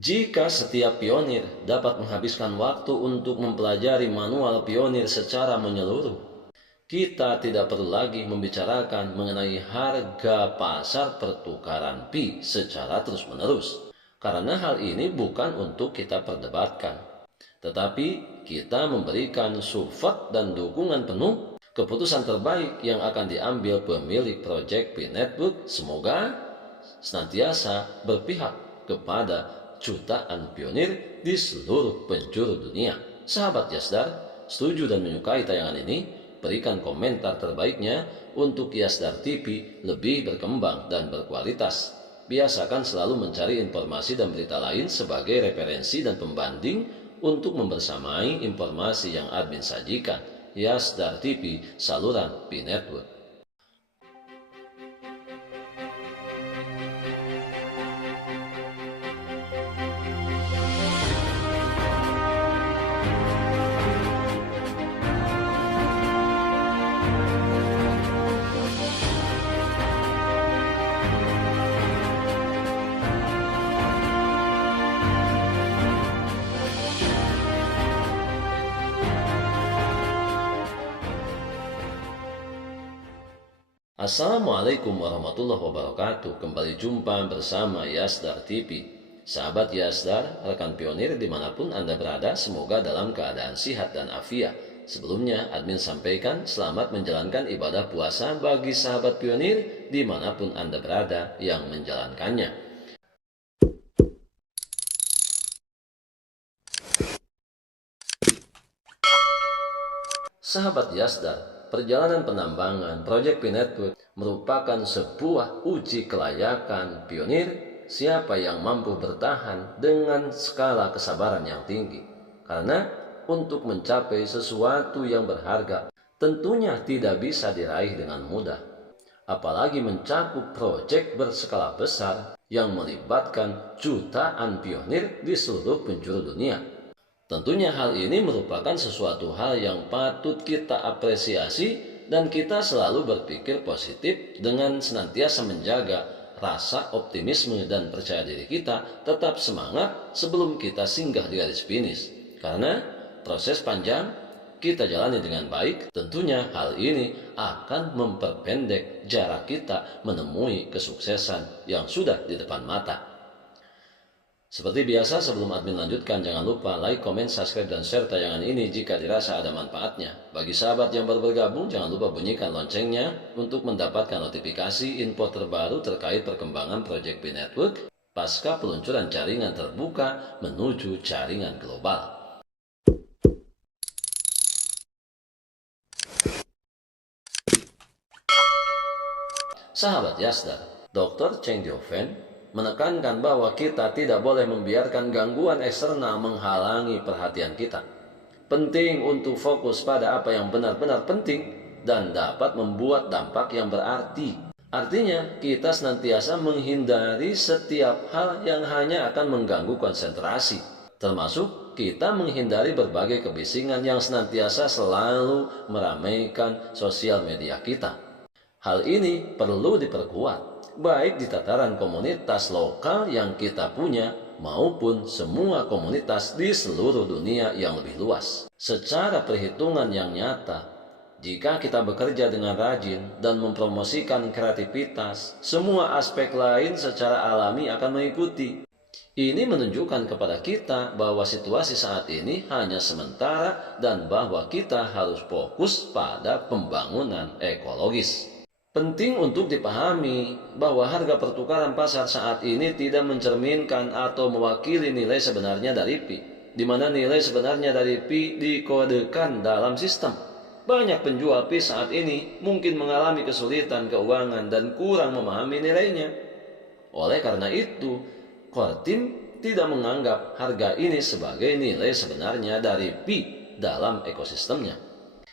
Jika setiap pionir dapat menghabiskan waktu untuk mempelajari manual pionir secara menyeluruh, kita tidak perlu lagi membicarakan mengenai harga pasar pertukaran pi secara terus-menerus. Karena hal ini bukan untuk kita perdebatkan, tetapi kita memberikan support dan dukungan penuh. Keputusan terbaik yang akan diambil pemilik proyek Pi Network semoga senantiasa berpihak kepada jutaan pionir di seluruh penjuru dunia. Sahabat Yasdar, setuju dan menyukai tayangan ini? Berikan komentar terbaiknya untuk Yasdar TV lebih berkembang dan berkualitas. Biasakan selalu mencari informasi dan berita lain sebagai referensi dan pembanding untuk membersamai informasi yang admin sajikan. Yasdar TV, saluran Pi Network. Assalamualaikum warahmatullahi wabarakatuh. Kembali jumpa bersama Yasdar TV. Sahabat Yasdar, rekan pionir dimanapun Anda berada, semoga dalam keadaan sehat dan afiat. Sebelumnya, admin sampaikan selamat menjalankan ibadah puasa bagi sahabat pionir dimanapun Anda berada yang menjalankannya. Sahabat Yasdar, perjalanan penambangan proyek Pi Network merupakan sebuah uji kelayakan pionir siapa yang mampu bertahan dengan skala kesabaran yang tinggi. Karena untuk mencapai sesuatu yang berharga tentunya tidak bisa diraih dengan mudah. Apalagi mencakup proyek berskala besar yang melibatkan jutaan pionir di seluruh penjuru dunia. Tentunya hal ini merupakan sesuatu hal yang patut kita apresiasi dan kita selalu berpikir positif dengan senantiasa menjaga rasa optimisme dan percaya diri kita tetap semangat sebelum kita singgah di garis finish. Karena proses panjang kita jalani dengan baik, tentunya hal ini akan memperpendek jarak kita menemui kesuksesan yang sudah di depan mata. Seperti biasa, sebelum admin lanjutkan, jangan lupa like, komen, subscribe, dan share tayangan ini jika dirasa ada manfaatnya. Bagi sahabat yang baru bergabung, jangan lupa bunyikan loncengnya untuk mendapatkan notifikasi info terbaru terkait perkembangan proyek Pi Network pasca peluncuran jaringan terbuka menuju jaringan global. Sahabat Yasdar, Dr. Cheng Diofen menekankan bahwa kita tidak boleh membiarkan gangguan eksternal menghalangi perhatian kita. Penting untuk fokus pada apa yang benar-benar penting dan dapat membuat dampak yang berarti. Artinya, kita senantiasa menghindari setiap hal yang hanya akan mengganggu konsentrasi. Termasuk kita menghindari berbagai kebisingan yang senantiasa selalu meramaikan sosial media kita. Hal ini perlu diperkuat, baik di tataran komunitas lokal yang kita punya maupun semua komunitas di seluruh dunia yang lebih luas. Secara perhitungan yang nyata, jika kita bekerja dengan rajin dan mempromosikan kreativitas, semua aspek lain secara alami akan mengikuti. Ini menunjukkan kepada kita bahwa situasi saat ini hanya sementara dan bahwa kita harus fokus pada pembangunan ekologis. Penting untuk dipahami bahwa harga pertukaran pasar saat ini tidak mencerminkan atau mewakili nilai sebenarnya dari pi, di mana nilai sebenarnya dari pi dikodekan dalam sistem. Banyak penjual pi saat ini mungkin mengalami kesulitan keuangan dan kurang memahami nilainya. Oleh karena itu, core team tidak menganggap harga ini sebagai nilai sebenarnya dari pi dalam ekosistemnya.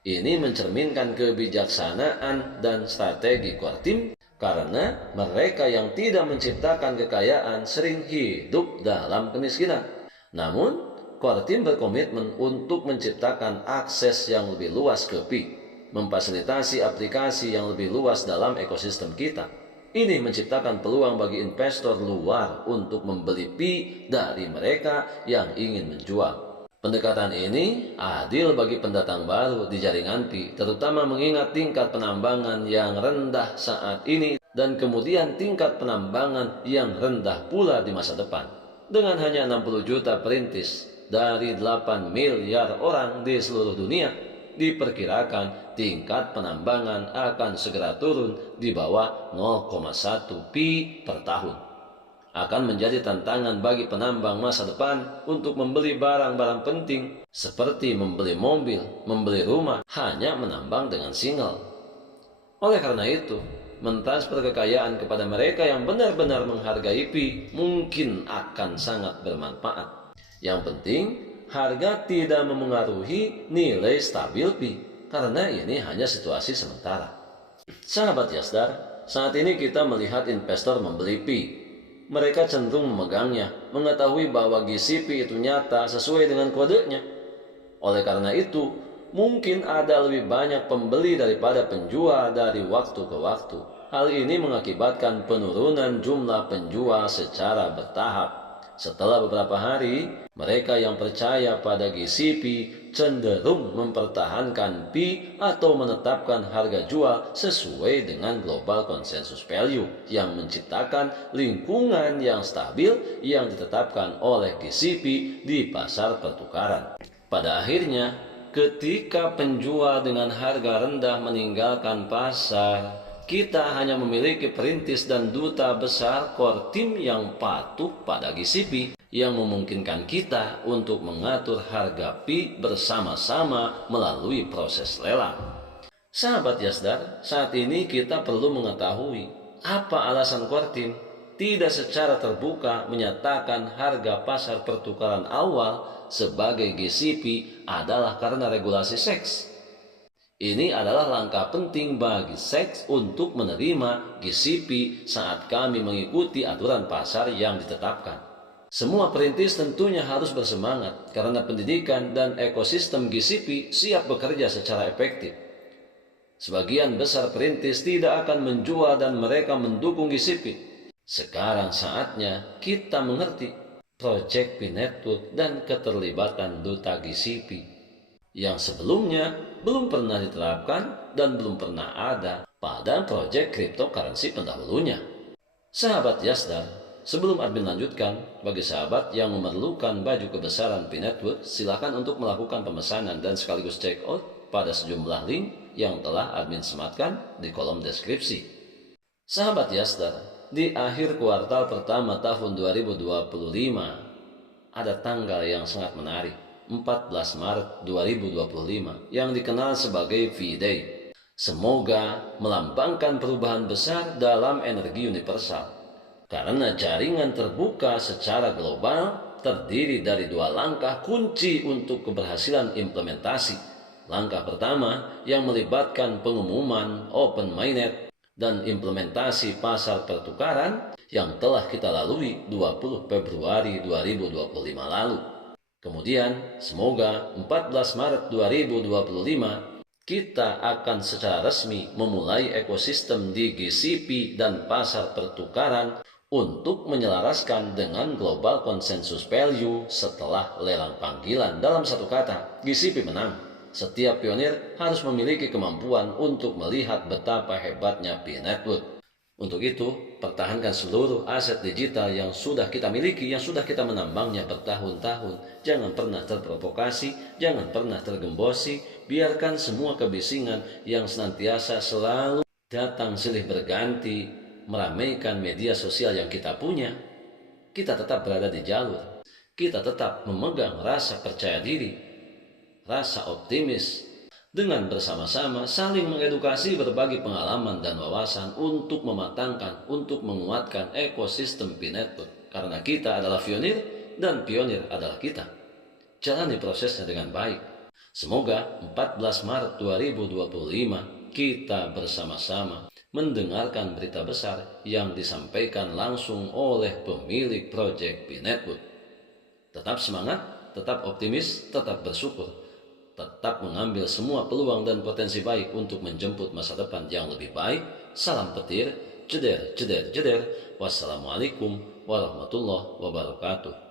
Ini mencerminkan kebijaksanaan dan strategi core team karena mereka yang tidak menciptakan kekayaan sering hidup dalam kemiskinan. Namun, core team berkomitmen untuk menciptakan akses yang lebih luas ke pi, memfasilitasi aplikasi yang lebih luas dalam ekosistem kita. Ini menciptakan peluang bagi investor luar untuk membeli Pi dari mereka yang ingin menjual. Pendekatan ini adil bagi pendatang baru di jaringan Pi, terutama mengingat tingkat penambangan yang rendah saat ini dan kemudian tingkat penambangan yang rendah pula di masa depan. Dengan hanya 60 juta perintis dari 8 miliar orang di seluruh dunia, diperkirakan tingkat penambangan akan segera turun di bawah 0,1 Pi per tahun. Akan menjadi tantangan bagi penambang masa depan untuk membeli barang-barang penting seperti membeli mobil, membeli rumah, hanya menambang dengan single. Oleh karena itu, mentransfer kekayaan kepada mereka yang benar-benar menghargai Pi mungkin akan sangat bermanfaat. Yang penting, harga tidak memengaruhi nilai stabil Pi, karena ini hanya situasi sementara. Sahabat Yasdar, saat ini kita melihat investor membeli Pi. Mereka cenderung memegangnya, mengetahui bahwa GCP itu nyata sesuai dengan kodenya. Oleh karena itu, mungkin ada lebih banyak pembeli daripada penjual dari waktu ke waktu. Hal ini mengakibatkan penurunan jumlah penjual secara bertahap. Setelah beberapa hari, mereka yang percaya pada GCP cenderung mempertahankan Pi atau menetapkan harga jual sesuai dengan global consensus value yang menciptakan lingkungan yang stabil yang ditetapkan oleh GCP di pasar pertukaran. Pada akhirnya, ketika penjual dengan harga rendah meninggalkan pasar, kita hanya memiliki perintis dan duta besar core team yang patuh pada GCP yang memungkinkan kita untuk mengatur harga Pi bersama-sama melalui proses lelang. Sahabat Yasdar, saat ini kita perlu mengetahui apa alasan core team tidak secara terbuka menyatakan harga pasar pertukaran awal sebagai GCP adalah karena regulasi SEC. Ini adalah langkah penting bagi SEC untuk menerima GCP saat kami mengikuti aturan pasar yang ditetapkan. Semua perintis tentunya harus bersemangat karena pendidikan dan ekosistem GCP siap bekerja secara efektif. Sebagian besar perintis tidak akan menjual dan mereka mendukung GCP. Sekarang saatnya kita mengerti Project Pi Network dan keterlibatan duta GCP yang sebelumnya belum pernah diterapkan dan belum pernah ada pada proyek cryptocurrency pendahulunya. Sahabat Yasdar, sebelum admin lanjutkan, bagi sahabat yang memerlukan baju kebesaran Pi Network, silakan untuk melakukan pemesanan dan sekaligus check out pada sejumlah link yang telah admin sematkan di kolom deskripsi. Sahabat Yasdar, di akhir kuartal pertama tahun 2025, ada tanggal yang sangat menarik. 14 Maret 2025 yang dikenal sebagai V-Day. Semoga melambangkan perubahan besar dalam energi universal. Karena jaringan terbuka secara global terdiri dari dua langkah kunci untuk keberhasilan implementasi. Langkah pertama yang melibatkan pengumuman Open Mainnet dan implementasi pasar pertukaran yang telah kita lalui 20 Februari 2025 lalu. Kemudian, semoga 14 Maret 2025 kita akan secara resmi memulai ekosistem di GCP dan pasar pertukaran untuk menyelaraskan dengan global consensus value setelah lelang panggilan. Dalam satu kata, GCP menang. Setiap pionir harus memiliki kemampuan untuk melihat betapa hebatnya Pi Network. Untuk itu, pertahankan seluruh aset digital yang sudah kita miliki, yang sudah kita menambangnya bertahun-tahun. Jangan pernah terprovokasi, jangan pernah tergembosi. Biarkan semua kebisingan yang senantiasa selalu datang silih berganti meramaikan media sosial yang kita punya. Kita tetap berada di jalur. Kita tetap memegang rasa percaya diri, rasa optimis. Dengan bersama-sama saling mengedukasi, berbagi pengalaman dan wawasan untuk mematangkan, untuk menguatkan ekosistem Pi Network. Karena kita adalah pionir dan pionir adalah kita. Jalani prosesnya dengan baik. Semoga 14 Maret 2025 kita bersama-sama mendengarkan berita besar yang disampaikan langsung oleh pemilik proyek Pi Network. Tetap semangat, tetap optimis, tetap bersyukur. Tetap mengambil semua peluang dan potensi baik untuk menjemput masa depan yang lebih baik. Salam petir, Jeder. Wassalamualaikum warahmatullahi wabarakatuh.